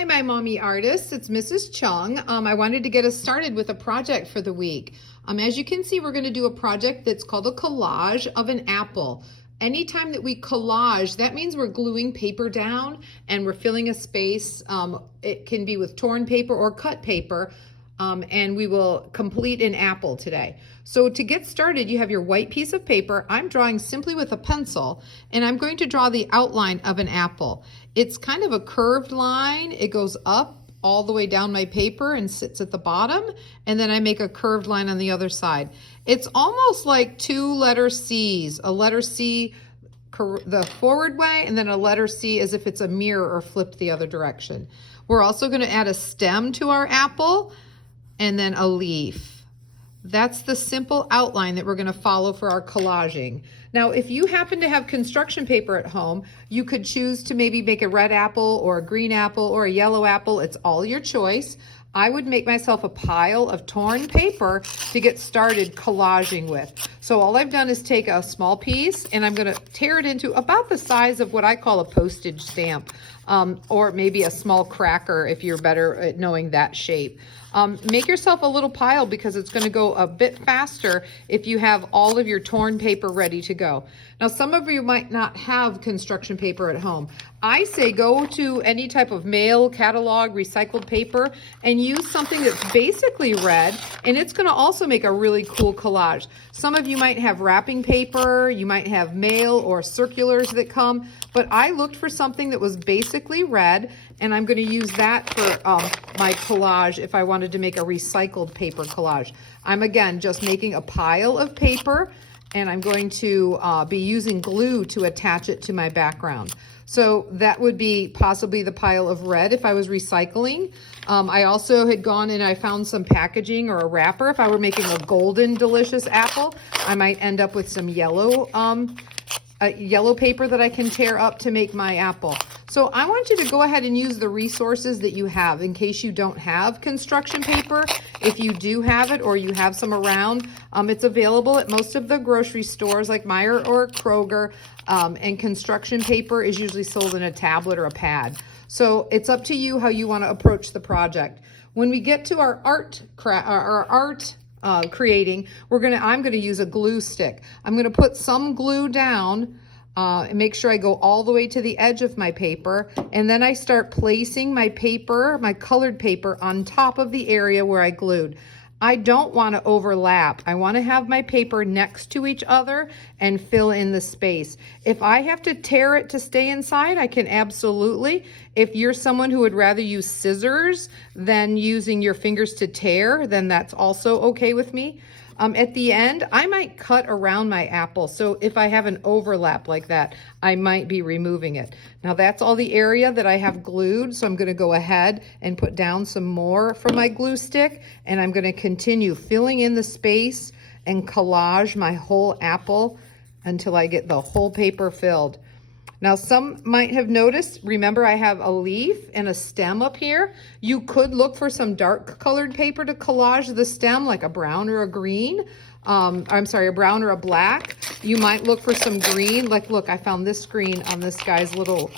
Hi, my mommy artists. It's Mrs. Chung. I wanted to get us started with a project for the week. As you can see, we're going to do a project that's called a collage of an apple. Anytime that we collage, that means we're gluing paper down and we're filling a space. It can be with torn paper or cut paper. And we will complete an apple today. So to get started, you have your white piece of paper. I'm drawing simply with a pencil, and I'm going to draw the outline of an apple. It's kind of a curved line. It goes up all the way down my paper and sits at the bottom, and then I make a curved line on the other side. It's almost like two letter C's, a letter C the forward way, and then a letter C as if it's a mirror or flipped the other direction. We're also going to add a stem to our apple, and then a leaf. That's the simple outline that we're going to follow for our collaging. Now, if you happen to have construction paper at home, you could choose to maybe make a red apple or a green apple or a yellow apple. It's all your choice. I would make myself a pile of torn paper to get started collaging with. So all I've done is take a small piece and I'm going to tear it into about the size of what I call a postage stamp, or maybe a small cracker if you're better at knowing that shape. Make yourself a little pile because it's going to go a bit faster if you have all of your torn paper ready to go. Now, some of you might not have construction paper at home. I say go to any type of mail, catalog, recycled paper, and use something that's basically red, and it's going to also make a really cool collage. Some of you might have wrapping paper, you might have mail or circulars that come, but I looked for something that was basically red, and I'm going to use that for my collage if I wanted to make a recycled paper collage. I'm again just making a pile of paper, and I'm going to be using glue to attach it to my background. So that would be possibly the pile of red if I was recycling. I also had gone and I found some packaging or a wrapper. If I were making a golden delicious apple, I might end up with some yellow paper that I can tear up to make my apple. So I want you to go ahead and use the resources that you have in case you don't have construction paper. If you do have it or you have some around, it's available at most of the grocery stores like Meijer or Kroger, and construction paper is usually sold in a tablet or a pad. So it's up to you how you want to approach the project. When we get to our art creating, I'm gonna use a glue stick. I'm gonna put some glue down and make sure I go all the way to the edge of my paper, and then I start placing my paper, my colored paper, on top of the area where I glued. I don't want to overlap. I want to have my paper next to each other and fill in the space. If I have to tear it to stay inside, I can absolutely. If you're someone who would rather use scissors than using your fingers to tear, then that's also okay with me. At the end, I might cut around my apple. So if I have an overlap like that, I might be removing it. Now that's all the area that I have glued. So I'm going to go ahead and put down some more from my glue stick. And I'm going to continue filling in the space and collage my whole apple until I get the whole paper filled. Now, some might have noticed, remember I have a leaf and a stem up here. You could look for some dark colored paper to collage the stem, like a brown or a green. A brown or a black. You might look for some green, like look, I found this green on this guy's little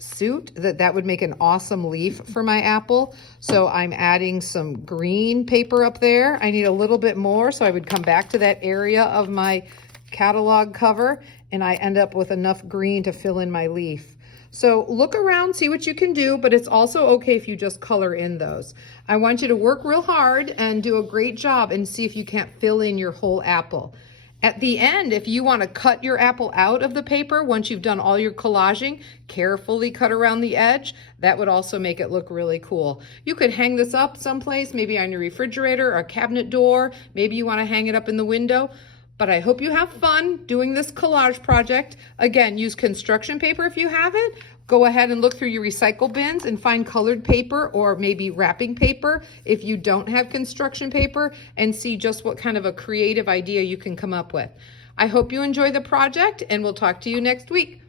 suit. That would make an awesome leaf for my apple. So I'm adding some green paper up there. I need a little bit more, so I would come back to that area of my catalog cover, and I end up with enough green to fill in my leaf. So look around, see what you can do, but it's also okay if you just color in those. I want you to work real hard and do a great job and see if you can't fill in your whole apple. At the end, if you want to cut your apple out of the paper, once you've done all your collaging, carefully cut around the edge. That would also make it look really cool. You could hang this up someplace, maybe on your refrigerator or a cabinet door. Maybe you want to hang it up in the window. But I hope you have fun doing this collage project. Again, use construction paper if you have it. Go ahead and look through your recycle bins and find colored paper or maybe wrapping paper if you don't have construction paper, and see just what kind of a creative idea you can come up with. I hope you enjoy the project, and we'll talk to you next week.